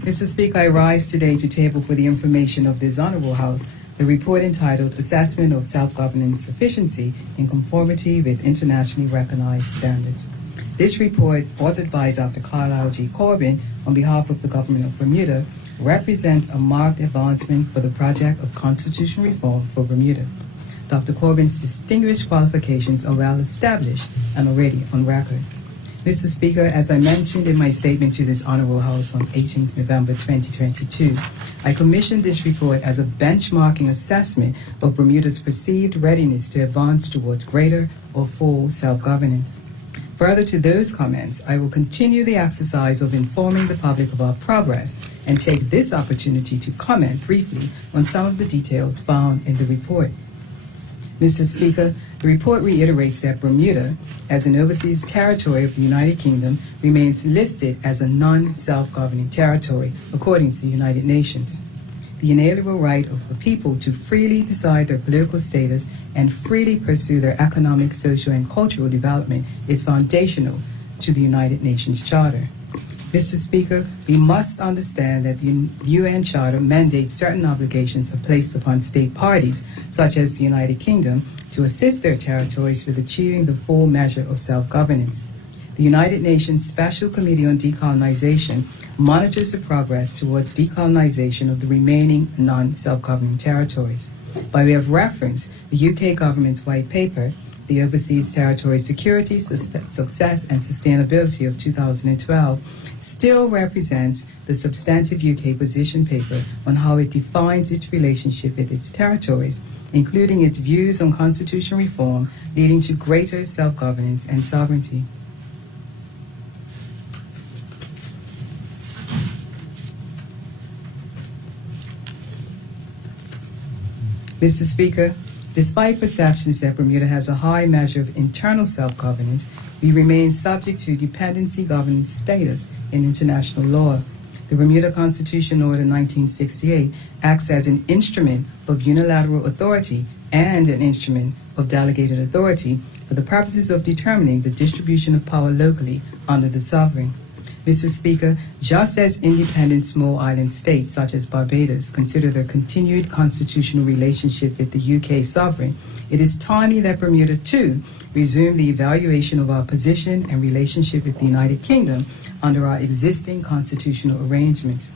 Mr. Speaker, I rise today to table for the information of this Honorable House the report entitled Assessment of Self-governance Sufficiency in Conformity with Internationally Recognized Standards. This report, authored by Dr. Carlisle G. Corbin on behalf of the Government of Bermuda, represents a marked advancement for the project of constitutional reform for Bermuda. Dr. Corbin's distinguished qualifications are well established and already on record. Mr. Speaker, as I mentioned in my statement to this Honorable House on 18th November 2022, I commissioned this report as a benchmarking assessment of Bermuda's perceived readiness to advance towards greater or full self-governance. Further to those comments, I will continue the exercise of informing the public of our progress and take this opportunity to comment briefly on some of the details found in the report. Mr. Speaker, the report reiterates that Bermuda, as an overseas territory of the United Kingdom, remains listed as a non-self-governing territory according to the United Nations. The inalienable right of the people to freely decide their political status and freely pursue their economic, social, and cultural development is foundational to the United Nations Charter. Mr. Speaker, we must understand that the UN Charter mandates certain obligations are placed upon state parties, such as the United Kingdom, to assist their territories with achieving the full measure of self-governance. The United Nations Special Committee on Decolonization monitors the progress towards decolonization of the remaining non-self-governing territories. By way of reference, the UK government's white paper, the Overseas Territory Security, Success and Sustainability of 2012, still represents the substantive UK position paper on how it defines its relationship with its territories, including its views on constitutional reform leading to greater self-governance and sovereignty. Mr. Speaker, despite perceptions that Bermuda has a high measure of internal self-governance, we remain subject to dependency governance status in international law. The Bermuda Constitution Order 1968 acts as an instrument of unilateral authority and an instrument of delegated authority for the purposes of determining the distribution of power locally under the sovereign. Mr. Speaker, just as independent small island states such as Barbados consider their continued constitutional relationship with the UK sovereign, it is timely that Bermuda, too, resume the evaluation of our position and relationship with the United Kingdom under our existing constitutional arrangements.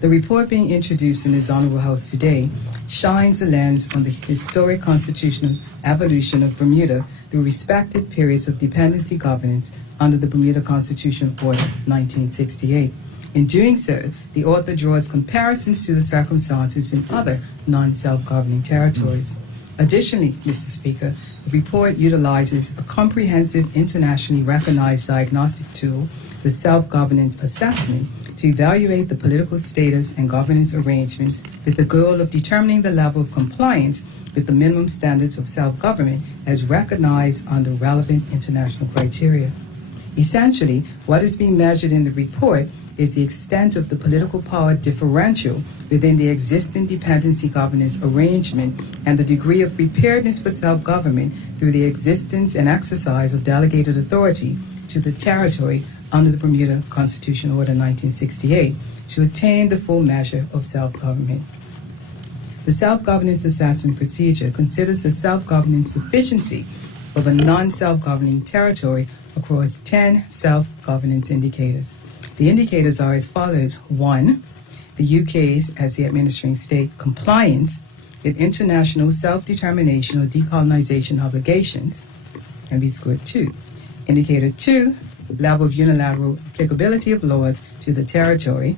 The report being introduced in this Honorable House today shines a lens on the historic constitutional evolution of Bermuda through respective periods of dependency governance under the Bermuda Constitution Order 1968. In doing so, the author draws comparisons to the circumstances in other non-self-governing territories. Additionally, Mr. Speaker, the report utilizes a comprehensive internationally recognized diagnostic tool, the Self-Governance Assessment, to evaluate the political status and governance arrangements with the goal of determining the level of compliance with the minimum standards of self-government as recognized under relevant international criteria. Essentially, what is being measured in the report is the extent of the political power differential within the existing dependency governance arrangement and the degree of preparedness for self-government through the existence and exercise of delegated authority to the territory under the Bermuda Constitution Order 1968 to attain the full measure of self-government. The Self-Governance Assessment Procedure considers the self-governance sufficiency of a non-self-governing territory across 10 self-governance indicators. The indicators are as follows. 1, the UK's, as the administering state, compliance with international self-determination or decolonization obligations, and we scored 2. Indicator 2, level of unilateral applicability of laws to the territory.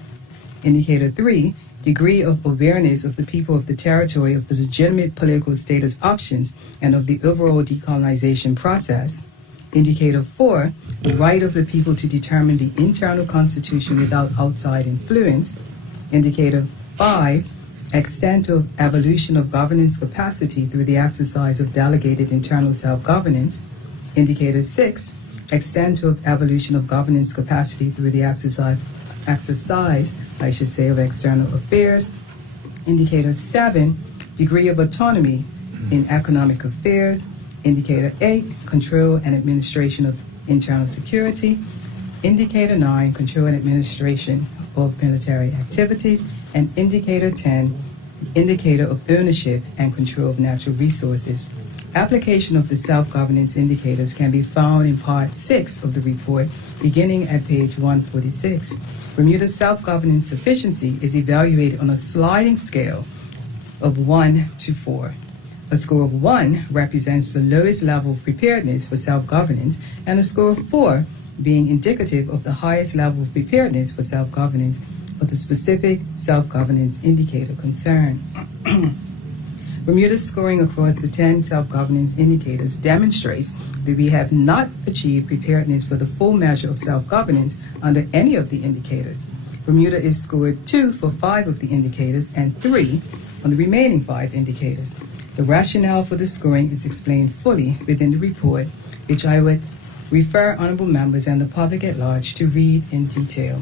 Indicator 3, degree of awareness of the people of the territory of the legitimate political status options and of the overall decolonization process. Indicator 4, the right of the people to determine the internal constitution without outside influence. Indicator 5, extent of evolution of governance capacity through the exercise of delegated internal self-governance. Indicator 6, extent of evolution of governance capacity through the exercise, of external affairs. Indicator 7, degree of autonomy in economic affairs. Indicator 8, control and administration of internal security. Indicator 9, control and administration of military activities, and Indicator 10, Indicator of ownership and control of natural resources. Application of the self-governance indicators can be found in Part 6 of the report, beginning at page 146. Bermuda's self-governance sufficiency is evaluated on a sliding scale of 1 to 4. A score of 1 represents the lowest level of preparedness for self-governance, and a score of 4 being indicative of the highest level of preparedness for self-governance for the specific self-governance indicator concerned. Bermuda's scoring across the 10 self-governance indicators demonstrates that we have not achieved preparedness for the full measure of self-governance under any of the indicators. Bermuda is scored 2 for 5 of the indicators and 3 on the remaining 5 indicators. The rationale for the scoring is explained fully within the report, which I would refer honorable members and the public at large to read in detail.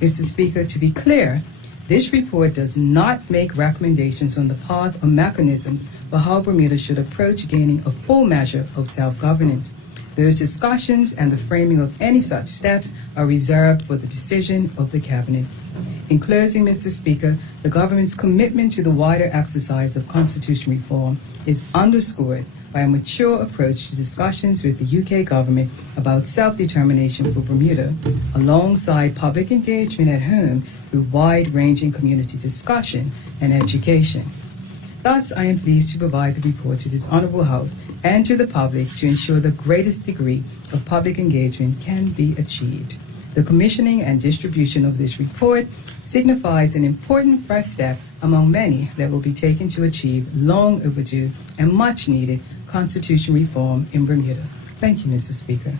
Mr. Speaker, to be clear, this report does not make recommendations on the path or mechanisms for how Bermuda should approach gaining a full measure of self-governance. Those discussions and the framing of any such steps are reserved for the decision of the Cabinet. In closing, Mr. Speaker, the government's commitment to the wider exercise of constitutional reform is underscored by a mature approach to discussions with the UK government about self-determination for Bermuda, alongside public engagement at home through wide-ranging community discussion and education. Thus, I am pleased to provide the report to this Honourable House and to the public to ensure the greatest degree of public engagement can be achieved. The commissioning and distribution of this report signifies an important first step among many that will be taken to achieve long overdue and much needed constitutional reform in Bermuda. Thank you, Mr. Speaker.